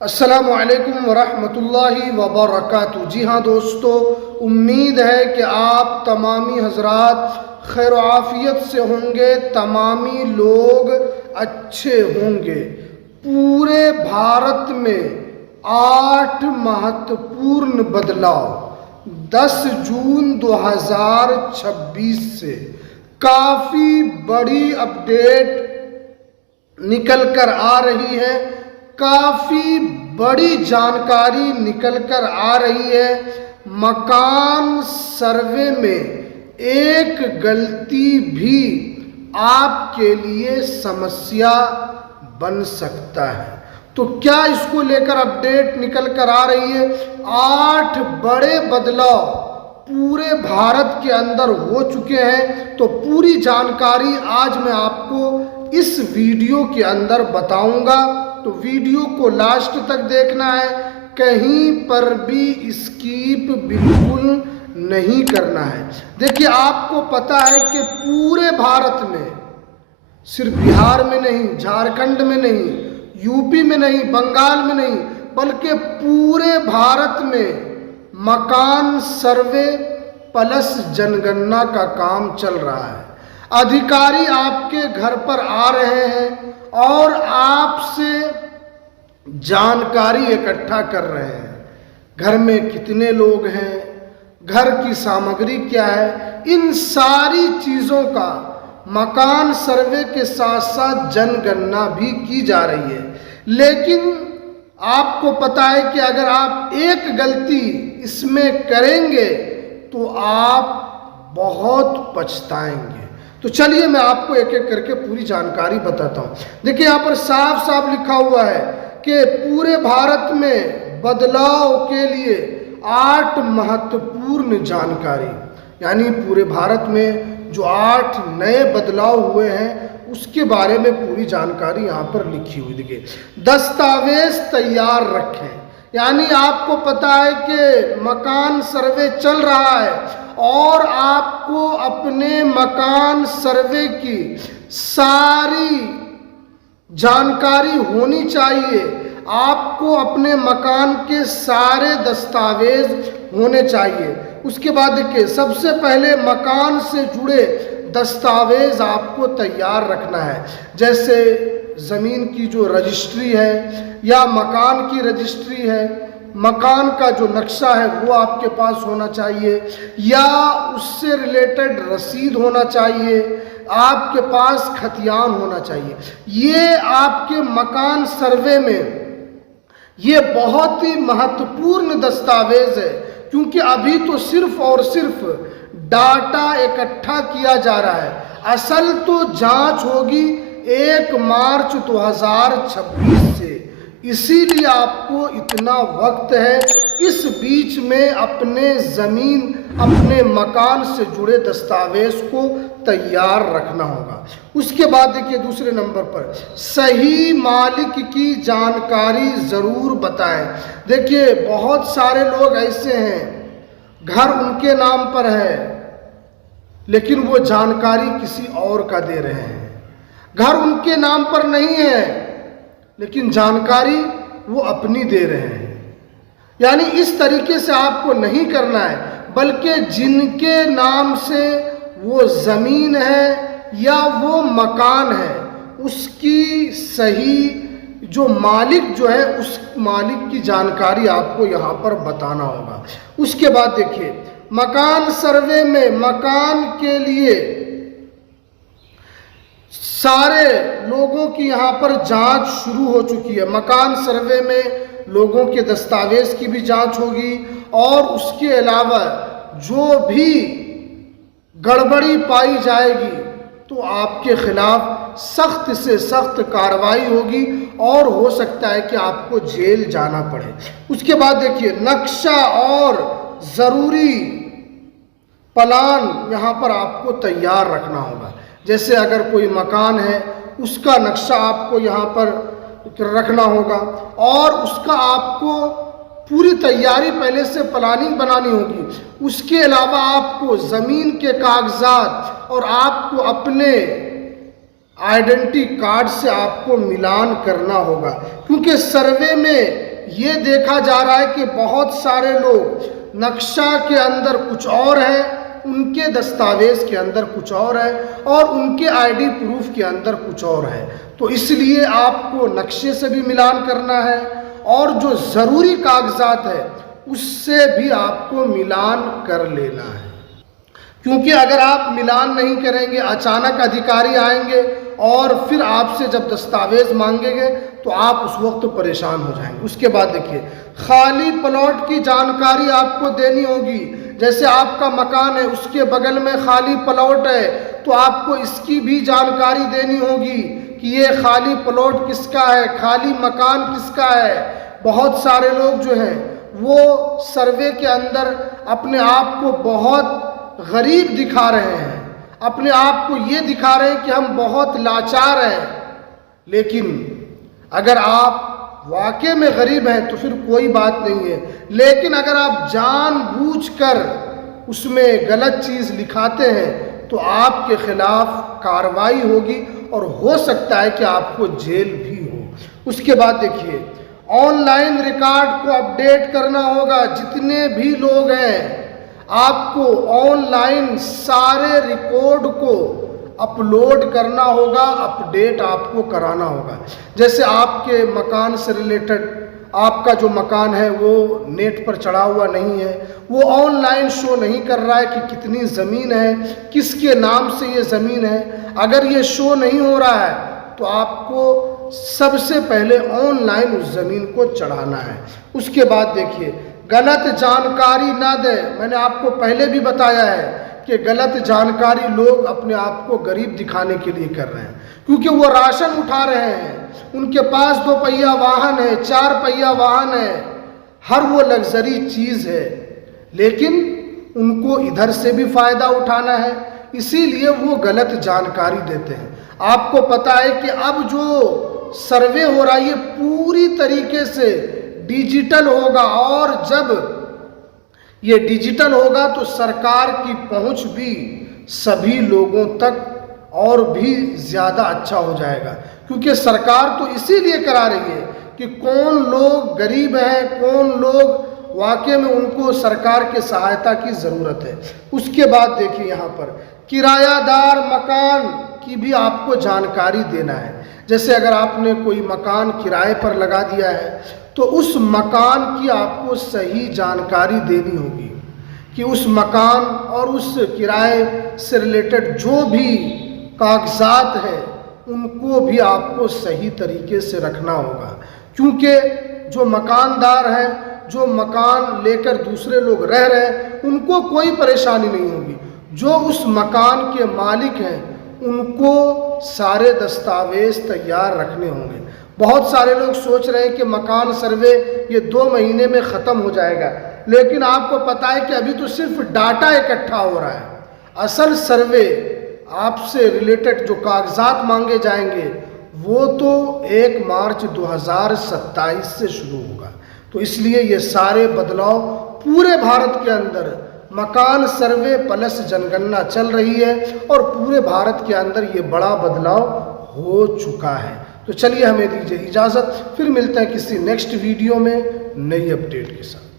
अस्सलामु अलैकुम वरहमतुल्लाहि वबरकातुहू। जी हाँ दोस्तों, उम्मीद है कि आप तमामी हजरात खैर आफियत से होंगे, तमामी लोग अच्छे होंगे। पूरे भारत में 8 महत्वपूर्ण बदलाव 10 जून 2026 से काफ़ी बड़ी अपडेट निकल कर आ रही है, काफ़ी बड़ी जानकारी निकल कर आ रही है। मकान सर्वे में एक गलती भी आपके लिए समस्या बन सकता है। तो क्या इसको लेकर अपडेट निकल कर आ रही है? 8 बड़े बदलाव पूरे भारत के अंदर हो चुके हैं। तो पूरी जानकारी आज मैं आपको इस वीडियो के अंदर बताऊंगा, तो वीडियो को लास्ट तक देखना है, कहीं पर भी स्किप बिल्कुल नहीं करना है। देखिए, आपको पता है कि पूरे भारत में, सिर्फ बिहार में नहीं, झारखंड में नहीं, यूपी में नहीं, बंगाल में नहीं, बल्कि पूरे भारत में मकान सर्वे प्लस जनगणना का काम चल रहा है। अधिकारी आपके घर पर आ रहे हैं और आपसे जानकारी इकट्ठा कर रहे हैं। घर में कितने लोग हैं, घर की सामग्री क्या है, इन सारी चीज़ों का मकान सर्वे के साथ साथ जनगणना भी की जा रही है। लेकिन आपको पता है कि अगर आप एक गलती इसमें करेंगे तो आप बहुत पछताएंगे। तो चलिए मैं आपको एक एक करके पूरी जानकारी बताता हूँ। देखिए, यहाँ पर साफ साफ लिखा हुआ है कि पूरे भारत में बदलाव के लिए 8 महत्वपूर्ण जानकारी, यानी पूरे भारत में जो 8 नए बदलाव हुए हैं उसके बारे में पूरी जानकारी यहाँ पर लिखी हुई। देखिए, दस्तावेज तैयार रखें, यानी आपको पता है कि मकान सर्वे चल रहा है और आपको अपने मकान सर्वे की सारी जानकारी होनी चाहिए। आपको अपने मकान के सारे दस्तावेज होने चाहिए। उसके बाद देखिए, सबसे पहले मकान से जुड़े दस्तावेज आपको तैयार रखना है, जैसे ज़मीन की जो रजिस्ट्री है या मकान की रजिस्ट्री है, मकान का जो नक्शा है वो आपके पास होना चाहिए, या उससे रिलेटेड रसीद होना चाहिए, आपके पास खतियान होना चाहिए। ये आपके मकान सर्वे में ये बहुत ही महत्वपूर्ण दस्तावेज है, क्योंकि अभी तो सिर्फ और सिर्फ डाटा इकट्ठा किया जा रहा है। असल तो जांच होगी 1 मार्च 2026 से, इसीलिए आपको इतना वक्त है। इस बीच में अपने ज़मीन, अपने मकान से जुड़े दस्तावेज को तैयार रखना होगा। उसके बाद देखिए, दूसरे नंबर पर सही मालिक की जानकारी ज़रूर बताएं। देखिए, बहुत सारे लोग ऐसे हैं, घर उनके नाम पर है लेकिन वो जानकारी किसी और का दे रहे हैं। घर उनके नाम पर नहीं है लेकिन जानकारी वो अपनी दे रहे हैं। यानी इस तरीके से आपको नहीं करना है, बल्कि जिनके नाम से वो ज़मीन है या वो मकान है, उसकी सही जो मालिक जो है उस मालिक की जानकारी आपको यहाँ पर बताना होगा। उसके बाद देखिए, मकान सर्वे में मकान के लिए सारे लोगों की यहाँ पर जांच शुरू हो चुकी है। मकान सर्वे में लोगों के दस्तावेज की भी जांच होगी और उसके अलावा जो भी गड़बड़ी पाई जाएगी तो आपके खिलाफ सख्त से सख्त कार्रवाई होगी और हो सकता है कि आपको जेल जाना पड़े। उसके बाद देखिए, नक्शा और ज़रूरी प्लान यहाँ पर आपको तैयार रखना होगा। जैसे अगर कोई मकान है उसका नक्शा आपको यहाँ पर रखना होगा और उसका आपको पूरी तैयारी पहले से प्लानिंग बनानी होगी। उसके अलावा आपको ज़मीन के कागजात और आपको अपने आइडेंटिटी कार्ड से आपको मिलान करना होगा, क्योंकि सर्वे में ये देखा जा रहा है कि बहुत सारे लोग नक्शा के अंदर कुछ और है, उनके दस्तावेज के अंदर कुछ और है और उनके आईडी प्रूफ के अंदर कुछ और है। तो इसलिए आपको नक्शे से भी मिलान करना है और जो ज़रूरी कागजात है उससे भी आपको मिलान कर लेना है, क्योंकि अगर आप मिलान नहीं करेंगे, अचानक अधिकारी आएंगे और फिर आपसे जब दस्तावेज मांगेंगे तो आप उस वक्त परेशान हो जाएंगे। उसके बाद देखिए, खाली प्लॉट की जानकारी आपको देनी होगी। जैसे आपका मकान है, उसके बगल में खाली प्लॉट है, तो आपको इसकी भी जानकारी देनी होगी कि ये खाली प्लॉट किसका है, खाली मकान किसका है। बहुत सारे लोग जो हैं वो सर्वे के अंदर अपने आप को बहुत गरीब दिखा रहे हैं, अपने आप को ये दिखा रहे हैं कि हम बहुत लाचार हैं। लेकिन अगर आप वाकई में गरीब हैं तो फिर कोई बात नहीं है, लेकिन अगर आप जानबूझकर उसमें गलत चीज़ लिखाते हैं तो आपके खिलाफ कार्रवाई होगी और हो सकता है कि आपको जेल भी हो। उसके बाद देखिए, ऑनलाइन रिकॉर्ड को अपडेट करना होगा। जितने भी लोग हैं आपको ऑनलाइन सारे रिकॉर्ड को अपलोड करना होगा, अपडेट आपको कराना होगा। जैसे आपके मकान से रिलेटेड, आपका जो मकान है वो नेट पर चढ़ा हुआ नहीं है, वो ऑनलाइन शो नहीं कर रहा है कि कितनी ज़मीन है, किसके नाम से ये ज़मीन है। अगर ये शो नहीं हो रहा है तो आपको सबसे पहले ऑनलाइन उस ज़मीन को चढ़ाना है। उसके बाद देखिए, गलत जानकारी ना दें। मैंने आपको पहले भी बताया है कि गलत जानकारी लोग अपने आप को गरीब दिखाने के लिए कर रहे हैं, क्योंकि वो राशन उठा रहे हैं, उनके पास 2 पहिया वाहन है, 4 पहिया वाहन है, हर वो लग्जरी चीज़ है, लेकिन उनको इधर से भी फ़ायदा उठाना है, इसीलिए वो गलत जानकारी देते हैं। आपको पता है कि अब जो सर्वे हो रहा है ये पूरी तरीके से डिजिटल होगा, और जब ये डिजिटल होगा तो सरकार की पहुंच भी सभी लोगों तक और भी ज़्यादा अच्छा हो जाएगा, क्योंकि सरकार तो इसीलिए करा रही है कि कौन लोग गरीब हैं, कौन लोग वाकई में उनको सरकार के सहायता की ज़रूरत है। उसके बाद देखिए, यहाँ पर किरायादार मकान की भी आपको जानकारी देना है। जैसे अगर आपने कोई मकान किराए पर लगा दिया है तो उस मकान की आपको सही जानकारी देनी होगी कि उस मकान और उस किराए से रिलेटेड जो भी कागजात हैं उनको भी आपको सही तरीके से रखना होगा, क्योंकि जो मकानदार हैं, जो मकान लेकर दूसरे लोग रह रहे हैं, उनको कोई परेशानी नहीं होगी। जो उस मकान के मालिक हैं उनको सारे दस्तावेज तैयार रखने होंगे। बहुत सारे लोग सोच रहे हैं कि मकान सर्वे ये 2 महीने में ख़त्म हो जाएगा, लेकिन आपको पता है कि अभी तो सिर्फ डाटा इकट्ठा हो रहा है। असल सर्वे आपसे रिलेटेड जो कागजात मांगे जाएंगे वो तो 1 मार्च 2027 से शुरू होगा। तो इसलिए ये सारे बदलाव पूरे भारत के अंदर मकान सर्वे प्लस जनगणना चल रही है और पूरे भारत के अंदर ये बड़ा बदलाव हो चुका है। तो चलिए हमें दीजिए इजाज़त, फिर मिलते हैं किसी नेक्स्ट वीडियो में नई अपडेट के साथ।